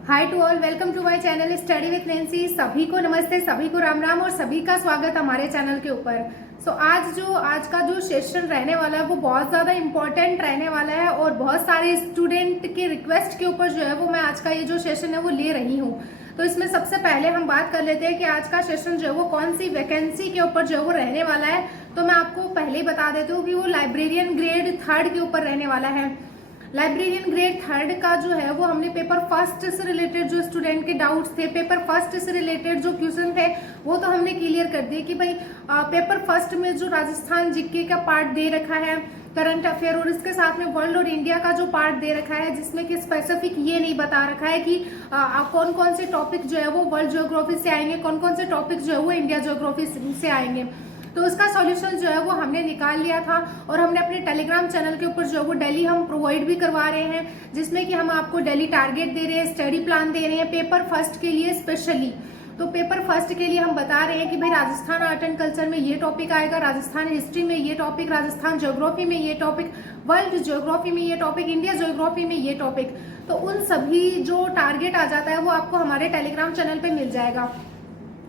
Hi to all, welcome to my channel study with Nancy. सभी को नमस्ते, सभी को राम राम और सभी का स्वागत हमारे चैनल के ऊपर। आज का जो सेशन रहने वाला है वो बहुत ज़्यादा इम्पोर्टेंट रहने वाला है और बहुत सारे स्टूडेंट के रिक्वेस्ट के ऊपर जो है वो मैं आज का ये जो सेशन है वो ले रही हूँ। तो इसमें सबसे पहले हम बात कर लेते हैं कि आज का सेशन जो है वो कौन सी वैकेंसी के ऊपर जो है वो रहने वाला है। तो मैं आपको पहले ही बता देती हूँ कि वो लाइब्रेरियन ग्रेड 3 के ऊपर रहने वाला है। लाइब्रेरियन ग्रेड 3 का जो है वो हमने पेपर फर्स्ट से रिलेटेड जो स्टूडेंट के डाउट्स थे, पेपर फर्स्ट से रिलेटेड जो क्वेश्चन थे वो तो हमने क्लियर कर दिए कि भाई पेपर फर्स्ट में जो राजस्थान जीके का पार्ट दे रखा है, करंट अफेयर, और इसके साथ में वर्ल्ड और इंडिया का जो पार्ट दे रखा है जिसमें कि स्पेसिफिक ये नहीं बता रखा है कि कौन कौन से टॉपिक जो है वो वर्ल्ड ज्योग्राफी से आएंगे, कौन कौन से टॉपिक जो है वो इंडिया ज्योग्राफी से आएंगे। तो उसका सॉल्यूशन जो है वो हमने निकाल लिया था और हमने अपने टेलीग्राम चैनल के ऊपर जो है वो डेली हम प्रोवाइड भी करवा रहे हैं, जिसमें कि हम आपको डेली टारगेट दे रहे हैं, स्टडी प्लान दे रहे हैं पेपर फर्स्ट के लिए स्पेशली। तो पेपर फर्स्ट के लिए हम बता रहे हैं कि भाई राजस्थान आर्ट एंड कल्चर में ये टॉपिक आएगा, राजस्थान हिस्ट्री में ये टॉपिक, राजस्थान ज्योग्राफी में ये टॉपिक, वर्ल्ड ज्योग्राफी में ये टॉपिक, इंडिया ज्योग्राफी में ये टॉपिक। तो उन सभी जो टारगेट आ जाता है वो आपको हमारे टेलीग्राम चैनल पे मिल जाएगा,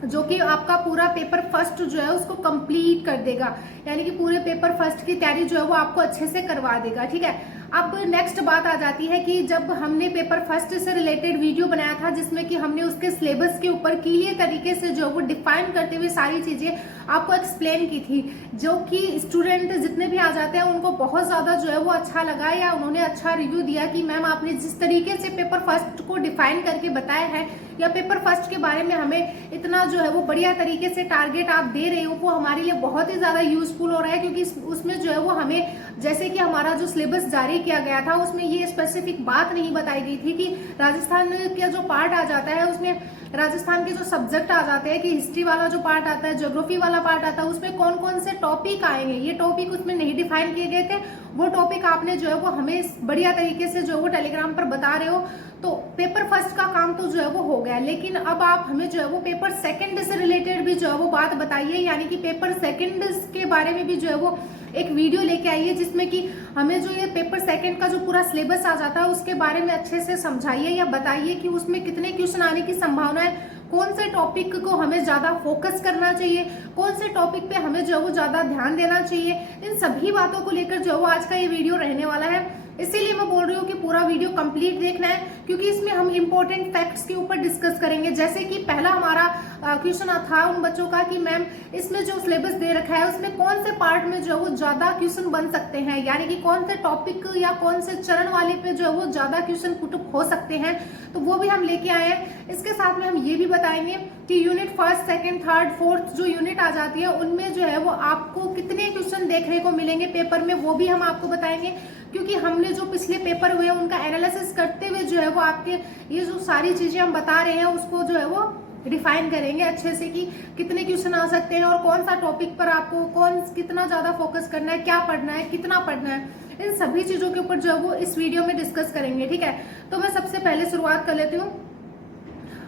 जो कि आपका पूरा पेपर फर्स्ट जो है उसको कंप्लीट कर देगा, यानी कि पूरे पेपर फर्स्ट की तैयारी जो है वो आपको अच्छे से करवा देगा। ठीक है, अब नेक्स्ट बात आ जाती है कि जब हमने पेपर फर्स्ट से रिलेटेड वीडियो बनाया था जिसमें कि हमने उसके सिलेबस के ऊपर क्लियर तरीके से जो वो डिफाइन करते हुए सारी चीजें आपको एक्सप्लेन की थी, जो कि स्टूडेंट जितने भी आ जाते हैं उनको बहुत ज्यादा जो है वो अच्छा लगा या उन्होंने अच्छा रिव्यू दिया कि मैम आपने जिस तरीके से पेपर फर्स्ट को डिफाइन करके बताया है या पेपर फर्स्ट के बारे में हमें इतना जो है वो बढ़िया तरीके से टारगेट आप दे रहे हो, वो हमारे लिए बहुत ही ज्यादा यूजफुल हो रहा है। क्योंकि उसमें जो है वो हमें, जैसे कि हमारा जो सिलेबस जारी किया गया था उसमें ये स्पेसिफिक बात नहीं बताई गई थी कि राजस्थान का जो पार्ट आ जाता है उसमें राजस्थान के जो सब्जेक्ट आ जाते हैं कि हिस्ट्री वाला जो पार्ट आता है, ज्योग्राफी वाला पार्ट आता है, उसमें कौन कौन से टॉपिक आएंगे, ये टॉपिक उसमें नहीं डिफाइन किए गए थे। वो टॉपिक आपने जो है वो हमें बढ़िया तरीके से जो वो टेलीग्राम पर बता रहे हो। तो पेपर फर्स्ट का काम तो जो है वो हो गया, लेकिन अब आप हमें जो है वो पेपर सेकंड से रिलेटेड भी जो है वो बात बताइए, यानी कि पेपर सेकंड के बारे में भी जो है वो एक वीडियो लेके आइए जिसमें कि हमें जो ये पेपर सेकंड का जो पूरा सिलेबस आ जाता है उसके बारे में अच्छे से समझाइए या बताइए कि उसमें कितने क्वेश्चन आने की संभावना है, कौन से टॉपिक को हमें ज्यादा फोकस करना चाहिए, कौन से टॉपिक पे हमें जो है वो ज्यादा ध्यान देना चाहिए। इन सभी बातों को लेकर जो है वो आज का ये वीडियो रहने वाला है। इसीलिए मैं बोल रही हूँ कि पूरा वीडियो कंप्लीट देखना है, क्योंकि इसमें हम इंपॉर्टेंट फैक्ट्स के ऊपर डिस्कस करेंगे। जैसे कि पहला हमारा क्वेश्चन था उन बच्चों का कि मैम इसमें जो सिलेबस दे रखा है उसमें कौन से पार्ट में जो है वो ज्यादा क्वेश्चन बन सकते हैं, यानी कि कौन से टॉपिक या कौन से चरण वाले पे जो है वो ज्यादा क्वेश्चन पुट हो सकते हैं। तो वो भी हम लेके आए हैं। इसके साथ में हम ये भी बताएंगे कि unit first, second, third, fourth जो यूनिट आ जाती है उनमें जो है वो आपको कितने क्वेश्चन देखने को मिलेंगे पेपर में, वो भी हम आपको बताएंगे। क्योंकि हमने जो पिछले पेपर हुए उनका एनालिसिस करते हुए जो है वो आपके ये जो सारी चीजें हम बता रहे हैं उसको जो है वो डिफाइन करेंगे अच्छे से कि कितने क्वेश्चन आ सकते हैं और कौन सा टॉपिक पर आपको कितना ज्यादा फोकस करना है, क्या पढ़ना है, कितना पढ़ना है, इन सभी चीजों के ऊपर जो है वो इस वीडियो में डिस्कस करेंगे। ठीक है, तो मैं सबसे पहले शुरुआत कर लेती हूँ।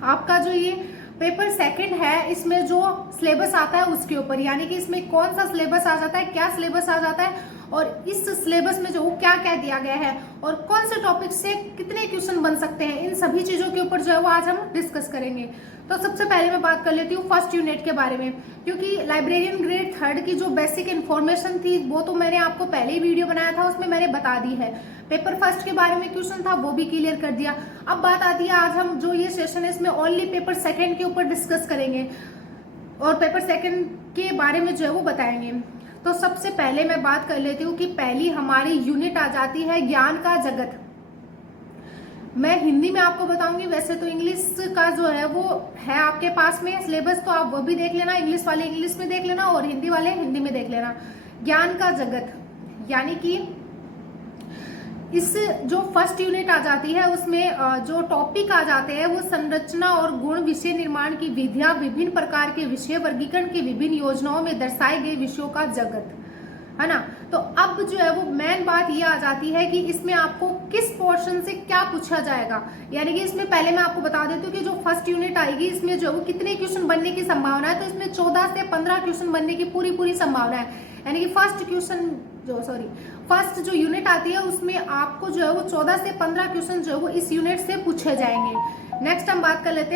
आपका जो ये पेपर सेकंड है इसमें जो सिलेबस आता है उसके ऊपर, यानी कि इसमें कौन सा सिलेबस आ जाता है, क्या सिलेबस आ जाता है और इस सिलेबस में जो क्या क्या दिया गया है और कौन से टॉपिक से कितने क्वेश्चन बन सकते हैं, इन सभी चीजों के ऊपर जो है वो आज हम डिस्कस करेंगे। तो सबसे पहले मैं बात कर लेती हूँ फर्स्ट यूनिट के बारे में, क्योंकि लाइब्रेरियन ग्रेड 3 की जो बेसिक इन्फॉर्मेशन थी वो तो मैंने आपको पहले ही वीडियो बनाया था, उसमें मैंने बता दी है। पेपर फर्स्ट के बारे में क्वेश्चन था वो भी क्लियर कर दिया। अब बात आती है, आज हम जो ये सेशन है इसमें ओनली पेपर सेकंड के ऊपर डिस्कस करेंगे और पेपर सेकंड के बारे में जो है वो बताएंगे। तो सबसे पहले मैं बात कर लेती हूँ कि पहली हमारी यूनिट आ जाती है ज्ञान का जगत। मैं हिंदी में आपको बताऊंगी, वैसे तो इंग्लिश का जो है वो है आपके पास में सिलेबस, तो आप वो भी देख लेना, इंग्लिश वाले इंग्लिश में देख लेना और हिंदी वाले हिंदी में देख लेना। ज्ञान का जगत यानी कि इस जो फर्स्ट यूनिट आ जाती है उसमें जो टॉपिक आ जाते हैं वो संरचना और गुण, विषय निर्माण की विधियां, विभिन्न प्रकार के विषय वर्गीकरण की विभिन्न योजनाओं में दर्शाए गए विषयों का जगत, है ना। तो अब जो है वो मेन बात ये आ जाती है कि इसमें आपको किस पोर्शन से क्या पूछा जाएगा, यानी कि इसमें पहले मैं आपको बता देती हूँ कि जो फर्स्ट यूनिट आएगी इसमें जो है वो कितने क्वेश्चन बनने की संभावना है। तो इसमें 14 से 15 क्वेश्चन बनने की पूरी संभावना है, यानी कि फर्स्ट क्वेश्चन फर्स्ट जो यूनिट आती है उसमें आपको जो है वो 14 से 15 क्वेश्चन जो है वो इस यूनिट से पूछे जाएंगे। नेक्स्ट हम बात कर लेते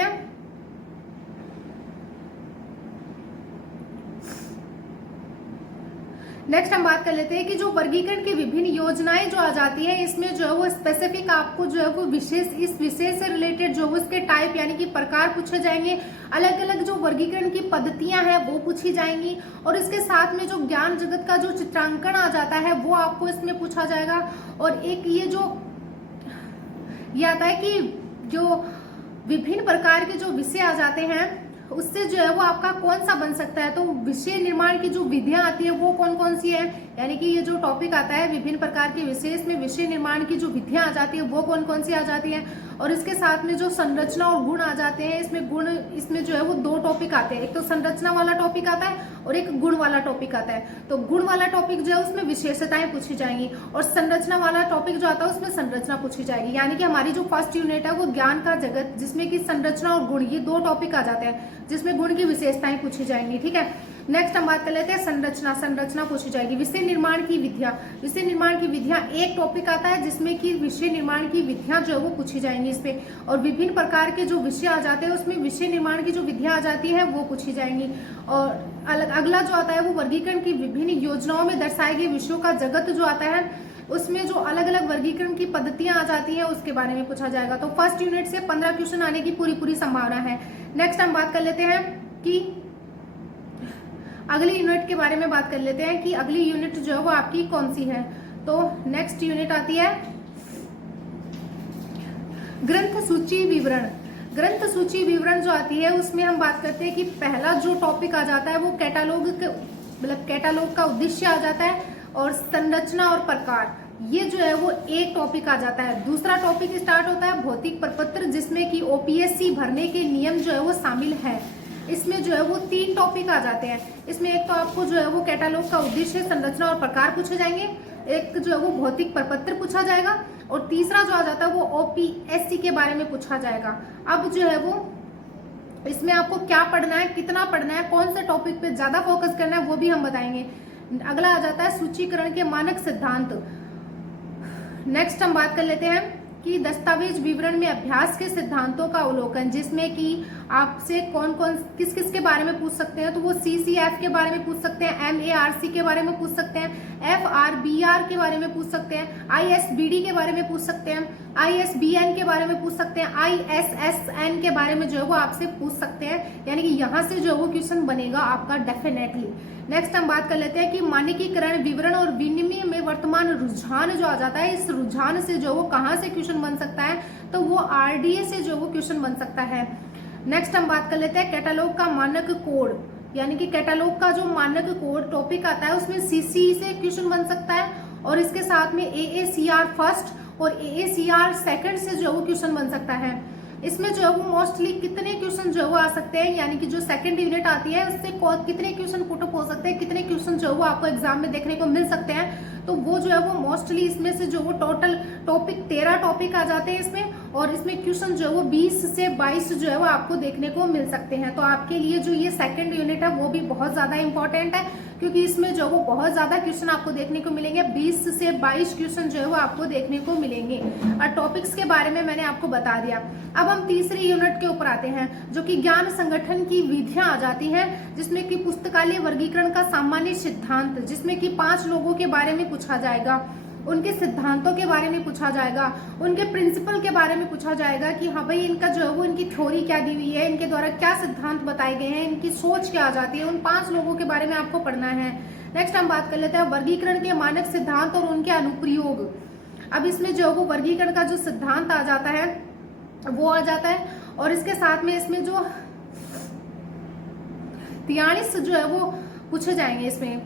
हैं कि जो वर्गीकरण की विभिन्न योजनाएं जो आ जाती है इसमें जो है वो स्पेसिफिक आपको जो है वो विशेष, इस विषय से रिलेटेड जो है उसके टाइप यानी कि प्रकार पूछे जाएंगे। अलग अलग जो वर्गीकरण की पद्धतियां हैं वो पूछी जाएंगी और इसके साथ में जो ज्ञान जगत का जो चित्रांकन आ जाता है वो आपको इसमें पूछा जाएगा। और एक ये आता है कि जो विभिन्न प्रकार के जो विषय आ जाते हैं उससे जो है वो आपका कौन सा बन सकता है। तो विषय निर्माण की जो विधियां आती है वो कौन कौन सी है, यानी कि ये जो टॉपिक आता है विभिन्न प्रकार के विषय, इसमें विषय निर्माण की जो विधियां आ जाती है वो कौन कौन सी आ जाती है। और इसके साथ में जो संरचना और गुण आ जाते हैं, इसमें जो है वो 2 टॉपिक आते हैं। एक तो संरचना वाला टॉपिक आता है और एक गुण वाला टॉपिक आता है। तो गुण वाला टॉपिक जो है उसमें विशेषताएं पूछी जाएंगी और संरचना वाला टॉपिक जो आता है उसमें संरचना पूछी जाएगी। यानी कि हमारी जो फर्स्ट यूनिट है वो ज्ञान का जगत, जिसमें कि संरचना और गुण, ये 2 टॉपिक आ जाते हैं जिसमें गुण की विशेषताएं पूछी जाएंगी। ठीक है, नेक्स्ट हम बात कर लेते हैं संरचना पूछी जाएगी। विषय निर्माण की विधियां एक टॉपिक आता है जिसमें कि विषय निर्माण की विधियां जो है वो पूछी जाएंगी इसमें। और विभिन्न प्रकार के जो विषय आ जाते हैं उसमें विषय निर्माण की जो विधियां आ जाती है वो पूछी जाएंगी। और अगला जो आता है वो वर्गीकरण की विभिन्न योजनाओं में दर्शाए गए विषयों का जगत जो आता है उसमें जो अलग अलग वर्गीकरण की पद्धतियां आ जाती हैं उसके बारे में पूछा जाएगा। तो फर्स्ट यूनिट से 15 क्वेश्चन आने की पूरी संभावना है। नेक्स्ट हम बात कर लेते हैं कि अगली यूनिट के बारे में बात कर लेते हैं कि अगली यूनिट जो है वो आपकी कौन सी है। तो नेक्स्ट यूनिट आती है ग्रंथ सूची विवरण जो आती है उसमें हम बात करते हैं कि पहला जो टॉपिक आ जाता है वो कैटालॉग का उद्देश्य आ जाता है और संरचना और प्रकार, ये जो है वो एक टॉपिक आ जाता है। दूसरा टॉपिक स्टार्ट होता है भौतिक प्रपत्र, जिसमें कि ओपीएससी भरने के नियम जो है वो शामिल है। इसमें जो है वो 3 टॉपिक आ जाते हैं। इसमें एक तो आपको जो है वो कैटालॉग का उद्देश्य, संरचना और प्रकार पूछे जाएंगे, एक जो है वो भौतिक प्रपत्र पूछा जाएगा और तीसरा जो आ जाता है वो ओपीएससी के बारे में पूछा जाएगा। अब जो है वो इसमें आपको क्या पढ़ना है, कितना पढ़ना है, कौन से टॉपिक पे ज्यादा फोकस करना है वो भी हम बताएंगे। अगला आ जाता है सूचीकरण के मानक सिद्धांत। नेक्स्ट हम बात कर लेते हैं कि दस्तावेज विवरण में अभ्यास के सिद्धांतों का अवलोकन, जिसमें कि आपसे कौन किस के बारे में पूछ सकते हैं। तो वो सीसीएफ के बारे में पूछ सकते हैं, एमएआरसी के बारे में पूछ सकते हैं, एफआरबीआर के बारे में पूछ सकते हैं, आईएसबीडी के बारे में पूछ सकते हैं, आईएसबीएन के बारे में पूछ सकते हैं, आईएसएसएन के बारे में जो है वो आपसे पूछ सकते हैं। यानी कि यहाँ से जो है वो क्वेश्चन बनेगा आपका डेफिनेटली। नेक्स्ट हम बात कर लेते हैं कि मानकीकरण, विवरण और विनिमय में वर्तमान रुझान जो आ जाता है, इस रुझान से जो वो कहाँ से क्वेश्चन बन सकता है, तो वो आरडीए से जो वो क्वेश्चन बन सकता है। नेक्स्ट हम बात कर लेते हैं कैटालॉग का मानक कोड, यानी कि कैटालॉग का जो मानक कोड टॉपिक आता है उसमें सीसी से क्वेश्चन बन सकता है और इसके साथ में एएसीआर फर्स्ट और एएसीआर सेकंड से जो वो क्वेश्चन बन सकता है। इसमें जो है वो मोस्टली कितने क्वेश्चन जो है वो आ सकते हैं, यानी कि जो सेकंड यूनिट आती है उससे कितने क्वेश्चन पुट अप हो सकते हैं, कितने क्वेश्चन जो है वो आपको एग्जाम में देखने को मिल सकते हैं। तो वो जो है वो मोस्टली इसमें से जो वो टोटल टॉपिक 13 टॉपिक आ जाते हैं इसमें, और इसमें क्वेश्चन जो है वो 20 से 22 जो है वो आपको देखने को मिल सकते हैं। तो आपके लिए जो ये सेकंड यूनिट है वो भी बहुत ज्यादा इंपॉर्टेंट है, क्योंकि इसमें जो वो बहुत ज्यादा क्वेश्चन आपको देखने को मिलेंगे। 20 से 22 क्वेश्चन जो है वो आपको देखने को मिलेंगे। और टॉपिक्स के बारे में मैंने आपको बता दिया। अब हम तीसरी यूनिट के ऊपर आते हैं, जो कि ज्ञान संगठन की विधियां आ जाती हैं, जिसमें कि पुस्तकालय वर्गीकरण का सामान्य सिद्धांत, जिसमें कि 5 लोगों के बारे में पूछा जाएगा, उनके सिद्धांतों के बारे में पूछा जाएगा, उनके प्रिंसिपल के बारे में पूछा जाएगा कि हाँ भाई इनका जो है वो इनकी थ्योरी क्या दी हुई है, इनके द्वारा क्या सिद्धांत बताए गए हैं, इनकी सोच क्या आ जाती है, उन 5 लोगों के बारे में आपको पढ़ना है। नेक्स्ट हम बात कर लेते हैं वर्गीकरण के मानक सिद्धांत और उनके अनुप्रयोग। अब इसमें जो है वो वर्गीकरण का जो सिद्धांत आ जाता है वो आ जाता है, और इसके साथ में इसमें जो 43 जो है वो पूछे जाएंगे, इसमें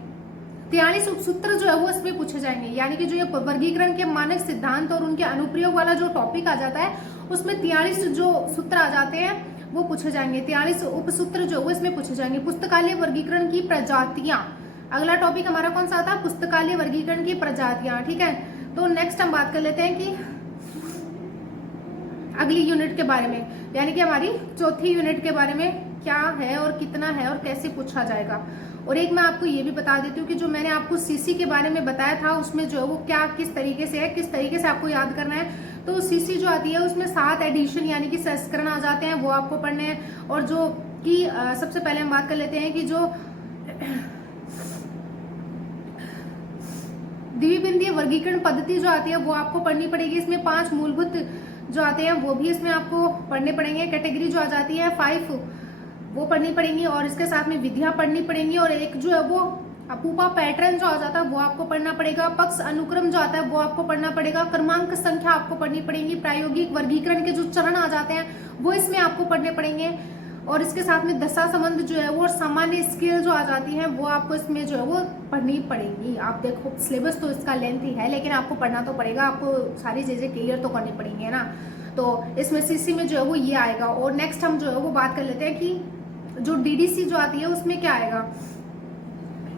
43 उपसूत्र जो है वो इसमें पूछे जाएंगे। यानी कि जो ये वर्गीकरण के मानक सिद्धांत और उनके अनुप्रयोग वाला जो टॉपिक आ जाता है उसमें 43 जो सूत्र आ जाते हैं वो पूछे जाएंगे, 43 उपसूत्र जो वो इसमें पूछे जाएंगे। पुस्तकालय वर्गीकरण की प्रजातियां, अगला टॉपिक हमारा कौन सा था, पुस्तकालय वर्गीकरण की प्रजातियां। ठीक है, तो नेक्स्ट हम बात कर लेते हैं कि अगली यूनिट के बारे में, यानी कि हमारी चौथी यूनिट के बारे में क्या है और कितना है और कैसे पूछा जाएगा। और एक मैं आपको ये भी बता देती हूँ कि जो मैंने आपको सीसी के बारे में बताया था उसमें जो है वो क्या किस तरीके से है, किस तरीके से आपको याद करना है। तो सीसी जो आती है उसमें 7 एडिशन यानी कि संस्करण आ जाते हैं, वो आपको पढ़ने हैं। और जो कि सबसे पहले हम बात कर लेते हैं कि जो द्विबिंदीय वर्गीकरण पद्धति जो आती है वो आपको पढ़नी पड़ेगी। इसमें 5 मूलभूत जो आते हैं वो भी इसमें आपको पढ़ने पड़ेंगे। कैटेगरी जो आ जाती है 5 वो पढ़नी पड़ेंगी, और इसके साथ में विधियां पढ़नी पड़ेंगी। और एक जो है वो अपूपा पैटर्न जो आ जाता है वो आपको पढ़ना पड़ेगा। पक्ष अनुक्रम जो आता है वो आपको पढ़ना पड़ेगा। क्रमांक संख्या आपको पढ़नी पड़ेगी। प्रायोगिक वर्गीकरण के जो चरण आ जाते हैं वो इसमें आपको पढ़ने पड़ेंगे। और इसके साथ में दशा संबंध जो है वो, सामान्य स्केल जो आ जाती है वो आपको इसमें जो है वो पढ़नी पड़ेगी। आप देखो सिलेबस तो इसका लेंथ ही है, लेकिन आपको पढ़ना तो पड़ेगा, आपको सारी चीजें क्लियर तो करनी पड़ेंगी, है ना। तो इसमें सीसी में जो है वो ये आएगा। और नेक्स्ट हम जो है वो बात कर लेते हैं कि जो डीडीसी जो आती है उसमें क्या आएगा।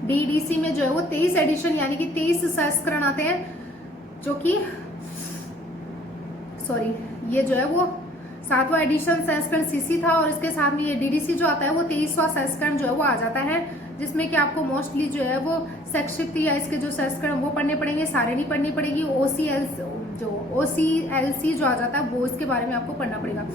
डीडीसी में जो है वो 23 एडिशन यानी कि 23 संस्करण आते हैं, जो कि सॉरी ये जो है वो 7वां एडिशन संस्करण सीसी था। और इसके साथ में ये डीडीसी जो आता है वो 23वां संस्करण जो है वो आ जाता है, जिसमें कि आपको मोस्टली जो है वो संक्षिप्त या इसके जो संस्करण वो पढ़ने पड़ेंगे, सारणी पढ़नी पड़ेगी। ओसीएलसी जो आ जाता है वो इसके बारे में आपको पढ़ना पड़ेगा।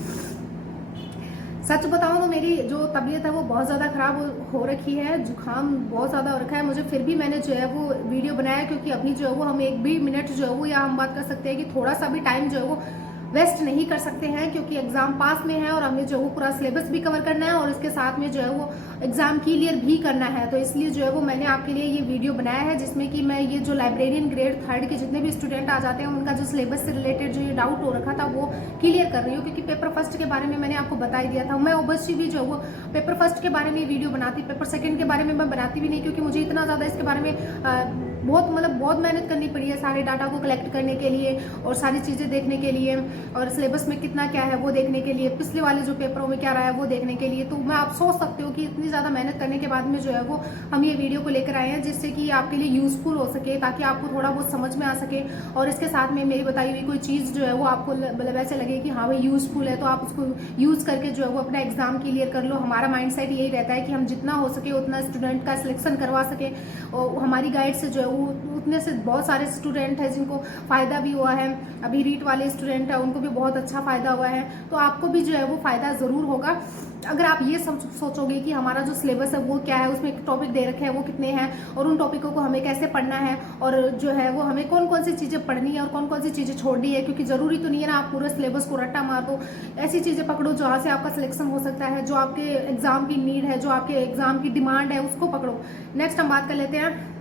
सच बताऊं तो मेरी जो तबीयत है वो बहुत ज़्यादा खराब हो रखी है, जुकाम बहुत ज़्यादा हो रखा है मुझे, फिर भी मैंने जो है वो वीडियो बनाया, क्योंकि अभी जो है वो हम 1 भी मिनट जो है वो, या हम बात कर सकते हैं कि थोड़ा सा भी टाइम जो है वो वेस्ट नहीं कर सकते हैं, क्योंकि एग्जाम पास में है और हमें जो वो पूरा सिलेबस भी कवर करना है और इसके साथ में जो है वो एग्जाम क्लियर भी करना है। तो इसलिए जो है वो मैंने आपके लिए ये वीडियो बनाया है, जिसमें कि मैं ये जो लाइब्रेरियन ग्रेड 3 के जितने भी स्टूडेंट आ जाते हैं उनका जो सिलेबस से रिलेटेड जो ये डाउट हो रखा था वो क्लियर कर रही हूँ। क्योंकि पेपर फर्स्ट के बारे में मैंने आपको बता ही दिया था, मैं अवश्य भी जो है वो पेपर फर्स्ट के बारे में वीडियो बनाती, पेपर सेकेंड के बारे में मैं बनाती भी नहीं, क्योंकि मुझे इतना ज़्यादा इसके बारे में बहुत मेहनत करनी पड़ी है सारे डाटा को कलेक्ट करने के लिए और सारी चीज़ें देखने के लिए, और सिलेबस में कितना क्या है वो देखने के लिए, पिछले वाले जो पेपरों में क्या रहा है वो देखने के लिए। तो मैं आप सोच सकते हो कि इतनी ज़्यादा मेहनत करने के बाद में जो है वो हम ये वीडियो को लेकर आए हैं, जिससे कि आपके लिए यूज़फुल हो सके, ताकि आपको थोड़ा बहुत समझ में आ सके। और इसके साथ में मेरी बताई हुई कोई चीज़ जो है वो आपको मतलब ऐसे लगे कि हाँ भाई यूज़फुल है, तो आप उसको यूज़ करके जो है वो अपना एग्जाम क्लियर कर लो। हमारा माइंड सेट यही रहता है कि हम जितना हो सके उतना स्टूडेंट का सिलेक्शन करवा सके, और हमारी गाइड से जो है वो उतने से बहुत सारे स्टूडेंट हैं जिनको फ़ायदा भी हुआ है। अभी रीट वाले स्टूडेंट हैं उनको भी बहुत अच्छा फ़ायदा हुआ है, तो आपको भी जो है वो फ़ायदा ज़रूर होगा अगर आप ये सोचोगे कि हमारा जो सिलेबस है वो क्या है, उसमें टॉपिक दे रखे हैं वो कितने हैं और उन टॉपिकों को हमें कैसे पढ़ना है, और जो है वो हमें कौन कौन सी चीज़ें पढ़नी है और कौन कौन सी चीज़ें छोड़नी है। क्योंकि ज़रूरी तो नहीं है ना आप पूरे सिलेबस को रट्टा मार दो, ऐसी चीज़ें पकड़ो जहाँ से आपका सिलेक्शन हो सकता है, जो आपके एग्ज़ाम की नीड है, जो आपके एग्ज़ाम की डिमांड है, उसको पकड़ो। नेक्स्ट हम बात कर लेते हैं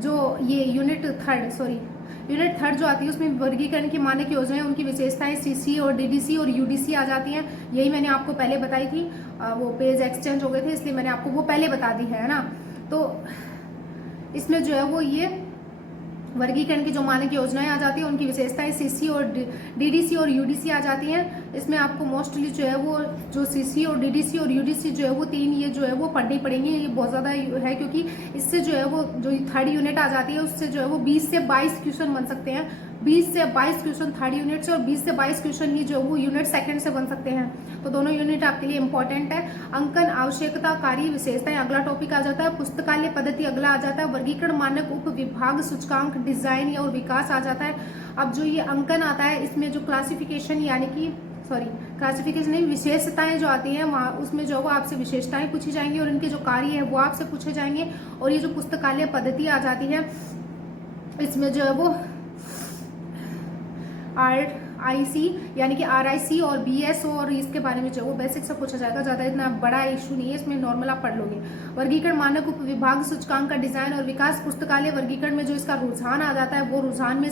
जो ये यूनिट थर्ड जो आती है उसमें वर्गीकरण की मानक योजनाएं, उनकी विशेषताएं सीसी और डीडीसी और यूडीसी आ जाती हैं। यही मैंने आपको पहले बताई थी, वो पेज एक्सचेंज हो गए थे इसलिए मैंने आपको वो पहले बता दी है ना। तो इसमें जो है वो ये वर्गीकरण की जो मानक योजनाएं आ जाती है उनकी विशेषताएं सीसी और डीडीसी और यूडीसी आ जाती हैं। इसमें आपको मोस्टली जो है वो जो सीसी और डीडीसी और यूडीसी जो है वो 3 ये जो है वो पढ़नी पड़ेंगी। ये बहुत ज़्यादा है, क्योंकि इससे जो है वो जो थर्ड यूनिट आ जाती है उससे जो है वो 20 से 22 क्वेश्चन बन सकते हैं। 20 से 22 क्वेश्चन थर्ड यूनिट से और 20 से 22 क्वेश्चन ही जो वो यूनिट सेकंड से बन सकते हैं। तो दोनों यूनिट आपके लिए इंपॉर्टेंट है। अंकन आवश्यकता कार्य विशेषताएं अगला टॉपिक आ जाता है। पुस्तकालय पद्धति अगला आ जाता है। वर्गीकरण मानक उप विभाग सूचकांक डिजाइन और विकास आ जाता है। अब जो ये अंकन आता है इसमें जो क्लासिफिकेशन यानी कि क्लासिफिकेशन नहीं, विशेषताएं जो आती हैं वहाँ उसमें जो वो आपसे विशेषताएं पूछी जाएंगी और इनके जो कार्य है वो आपसे पूछे जाएंगे। और ये जो पुस्तकालय पद्धति आ जाती है इसमें जो है वो RIC यानी कि RIC और BS और इसके बारे में जो वो बेसिक से पूछा जाएगा, ज़्यादा इतना बड़ा इशू नहीं है, इसमें नॉर्मल आप पढ़ लोगे। वर्गीकरण मानक उप विभाग सूचकांक का डिजाइन और विकास, पुस्तकालय वर्गीकरण में जो इसका रुझान आ जाता है वो रुझान में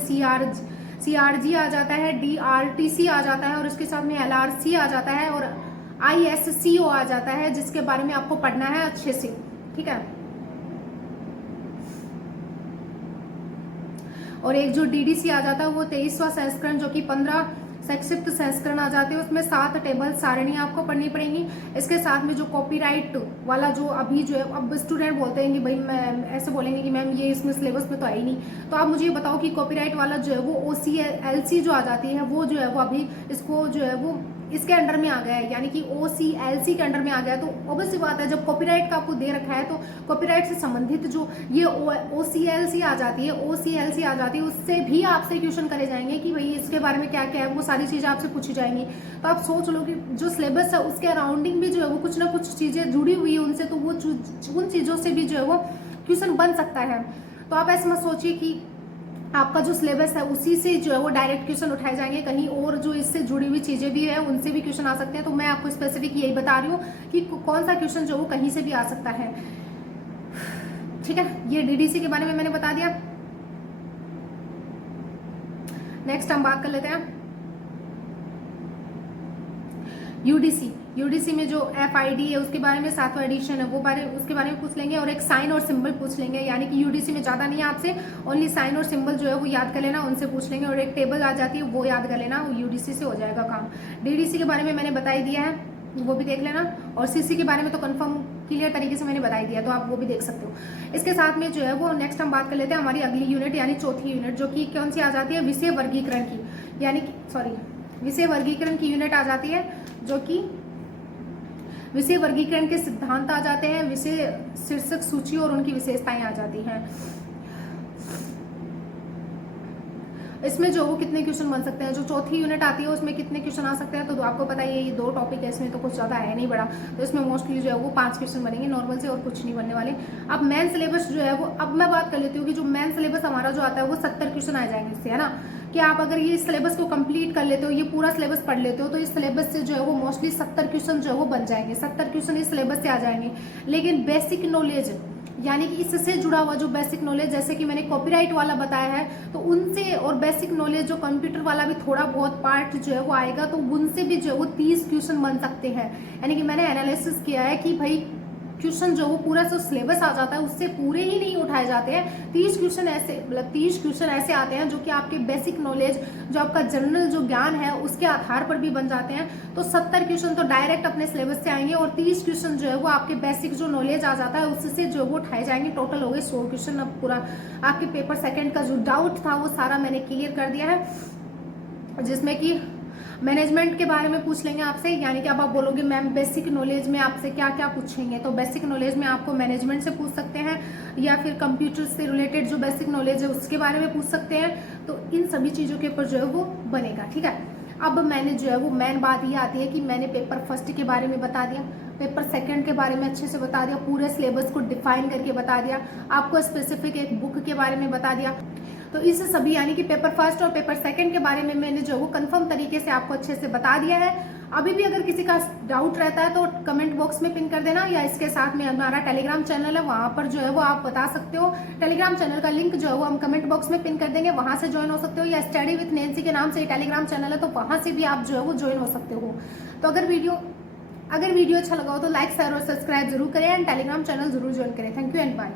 CRG आ जाता है, DRTC आ जाता है और इसके साथ में LRC आ जाता है और ISCO आ जाता है, जिसके बारे में आपको पढ़ना है अच्छे से, ठीक है। और एक जो DDC आ जाता है वो 23वां संस्करण जो कि 15 संक्षिप्त संस्करण आ जाते हैं, उसमें 7 टेबल सारणी आपको पढ़नी पड़ेंगी। इसके साथ में जो कॉपीराइट वाला जो अभी जो है, अब स्टूडेंट बोलते हैं कि भाई मैं ऐसे बोलेंगे कि मैम ये इसमें सिलेबस में तो आई नहीं, तो आप मुझे ये बताओ कि कॉपीराइट वाला जो है वो OCLC जो आ जाती है वो जो है वो अभी इसको जो है वो इसके अंडर में आ गया है, यानी कि OCLC के अंडर में आ गया है, तो ऑब्वियस सी बात है जब कॉपीराइट का आपको दे रखा है तो कॉपीराइट से संबंधित जो ये OCLC आ जाती है उससे भी आपसे क्वेश्चन करे जाएंगे कि भाई इसके बारे में क्या क्या है, वो सारी चीज़ें आपसे पूछी जाएंगी। तो आप सोच लो कि जो सिलेबस है उसके अराउंडिंग भी जो है वो कुछ ना कुछ चीज़ें जुड़ी हुई है उनसे, तो वो उन चीज़ों से भी जो है वो क्वेश्चन बन सकता है। तो आप ऐसे मत सोचिए कि आपका जो सिलेबस है उसी से जो है वो डायरेक्ट क्वेश्चन उठाए जाएंगे, कहीं और जो इससे जुड़ी हुई चीज़ें भी है उनसे भी क्वेश्चन आ सकते हैं। तो मैं आपको स्पेसिफिक यही बता रही हूँ कि कौन सा क्वेश्चन जो वो कहीं से भी आ सकता है, ठीक है। ये DDC के बारे में मैंने बता दिया। नेक्स्ट हम बात कर लेते हैं UDC में जो FID है उसके बारे में 7वां एडिशन है उसके बारे में पूछ लेंगे, और एक साइन और सिंबल पूछ लेंगे, यानी कि UDC में ज़्यादा नहीं है आपसे, ओनली साइन और सिंबल जो है वो याद कर लेना, उनसे पूछ लेंगे, और एक टेबल आ जाती है वो याद कर लेना, UDC से हो जाएगा काम। DDC के बारे में मैंने बता ही दिया है, वो भी देख लेना, और CC के बारे में तो कंफर्म क्लियर तरीके से मैंने बता ही दिया, तो आप वो भी देख सकते हो। इसके साथ में जो है वो नेक्स्ट हम बात कर लेते हैं हमारी अगली यूनिट, यानी चौथी यूनिट, जो कि कौन सी आ जाती है, विषय वर्गीकरण की, यानी कि विषय वर्गीकरण की यूनिट आ जाती है, जो कि विषय वर्गीकरण के सिद्धांत आ जाते हैं, विषय शीर्षक सूची और उनकी विशेषताएं आ जाती हैं। इसमें जो वो कितने क्वेश्चन बन सकते हैं, जो चौथी यूनिट आती है उसमें कितने क्वेश्चन आ सकते हैं, तो आपको पता ही है ये 2 टॉपिक है, इसमें तो कुछ ज़्यादा है नहीं बड़ा, तो इसमें मोस्टली जो है वो 5 क्वेश्चन बनेंगे नॉर्मल से, और कुछ नहीं बनने वाले। अब मेन सिलेबस जो है वो, अब मैं बात कर लेती हूँ कि जो मेन सिलेबस हमारा जो आता है वो 70 क्वेश्चन आ जाएंगे इससे, है ना, कि आप अगर ये सिलेबस को कंप्लीट कर लेते हो, ये पूरा सिलेबस पढ़ लेते हो, तो इस सिलेबस से जो है वो मोस्टली 70 क्वेश्चन जो है वो बन जाएंगे, 70 क्वेश्चन इस सिलेबस से आ जाएंगे। लेकिन बेसिक नॉलेज, यानी कि इससे जुड़ा हुआ जो बेसिक नॉलेज, जैसे कि मैंने कॉपीराइट वाला बताया है, तो उनसे और बेसिक नॉलेज जो कंप्यूटर वाला भी थोड़ा बहुत पार्ट जो है वो आएगा, तो उनसे भी जो है वो 30 क्वेश्चन बन सकते हैं। यानी कि मैंने एनालिसिस किया है कि भाई क्वेश्चन जो वो पूरा जो सिलेबस आ जाता है उससे पूरे ही नहीं उठाए जाते हैं, 30 क्वेश्चन ऐसे, मतलब 30 क्वेश्चन ऐसे आते हैं जो कि आपके बेसिक नॉलेज, जो आपका जनरल जो ज्ञान है उसके आधार पर भी बन जाते हैं। तो 70 क्वेश्चन तो डायरेक्ट अपने सिलेबस से आएंगे, और 30 क्वेश्चन जो है वो आपके बेसिक जो नॉलेज आ जाता है उससे जो वो उठाए जाएंगे। टोटल हो गए 100 क्वेश्चन। अब पूरा आपके पेपर सेकेंड का जो डाउट था वो सारा मैंने क्लियर कर दिया है, जिसमें कि मैनेजमेंट के बारे में पूछ लेंगे आपसे, यानी कि अब आप बोलोगे मैम बेसिक नॉलेज में आपसे क्या क्या पूछेंगे, तो बेसिक नॉलेज में आपको मैनेजमेंट से पूछ सकते हैं, या फिर कंप्यूटर से रिलेटेड जो बेसिक नॉलेज है उसके बारे में पूछ सकते हैं। तो इन सभी चीज़ों के ऊपर जो है वो बनेगा, ठीक है। अब मैंने जो है वो मेन बात ये आती है कि मैंने पेपर फर्स्ट के बारे में बता दिया, पेपर सेकंड के बारे में अच्छे से बता दिया, पूरे सिलेबस को डिफाइन करके बता दिया, आपको स्पेसिफिक एक बुक के बारे में बता दिया। तो इस सभी, यानी कि पेपर फर्स्ट और पेपर सेकंड के बारे में मैंने जो वो कंफर्म तरीके से आपको अच्छे से बता दिया है। अभी भी अगर किसी का डाउट रहता है तो कमेंट बॉक्स में पिन कर देना, या इसके साथ में हमारा टेलीग्राम चैनल है, वहाँ पर जो है वो आप बता सकते हो। टेलीग्राम चैनल का लिंक जो है वो हम कमेंट बॉक्स में पिन कर देंगे, वहाँ से ज्वाइन हो सकते हो, या स्टडी विथ नैंसी के नाम से टेलीग्राम चैनल है, तो वहाँ से भी आप जो है वो ज्वाइन हो सकते हो। तो अगर वीडियो अच्छा लगा हो तो लाइक शेयर और सब्सक्राइब जरूर करें, एंड टेलीग्राम चैनल जरूर ज्वाइन करें। Thank you and bye.